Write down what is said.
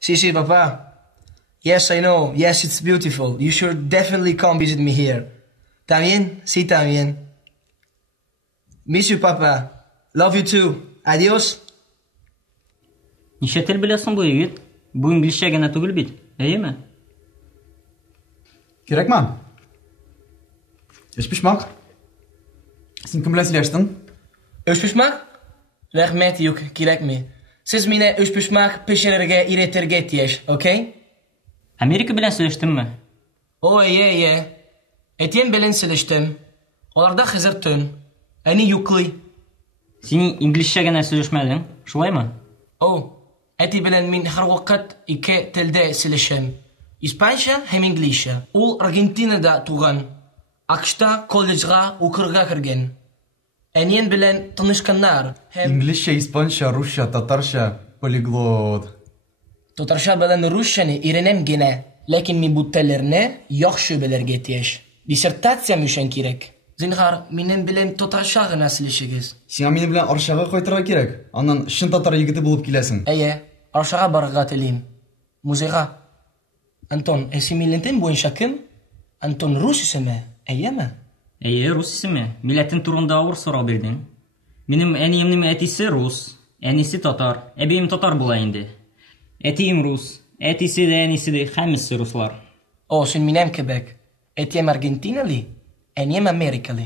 Si, papa. Yes, I know. Yes, it's beautiful. You should definitely come visit me here. ¿Está bien? Sí, está bien. Miss you, papa. Love you too. Adios. Неше тел белесің bu егет? Bu İngilizce gene түгел бит. Әйеме? Керек ма? Üç pişmak. Sen kim bilen silersin? Üç pişmak? Rahmet yok, gerek mi? Siz mine üç pişmak pişirirge iretirge tiyeş, okey? Amerika bilen söyleştin mi? O iyi. Etiyen bilen siliştim. Olarda hızırtın. Ani yukli. Sen İngilizce gene söyleşmedin. Şulay mı? O, eti bilen min her vakit iki tilde silişim. İspanca hem İngilizce. Ul Argentina'da tuğan. Akşta kolejga ukurga kirgen. Eniyen bilen tanışkanlar. Hem İngilizce, İspanca, Rusça, Tatarca, poliglot. Tatarşa bilen Rusçanı irenem gene. Lakin mi bu tellerine yaxşı bilirge tiyeş. Disertatsiya müşen kirek. Zinhar minen bilen Tatarşa gına silişigiz. Sen meni bilen Arşaga koytırga gerek. Andan şın Tatar yigiti bulup kilesin. Eye, Arşaga barga telim. Muzega. Anton, esimilenten bu inşakım? Anton Rus isemi. Eye mi? Rus ismi. Milletin turunda ağır soru berdin. Benim eniyemnin etisi Rus. Enisi Tatar. Ebeyim Tatar bula indi. Etiyim Rus. Etisi de enisi de hemisi Ruslar. O, sin minem Quebec. Etiem Argentinalı. Eniem Amerikalı.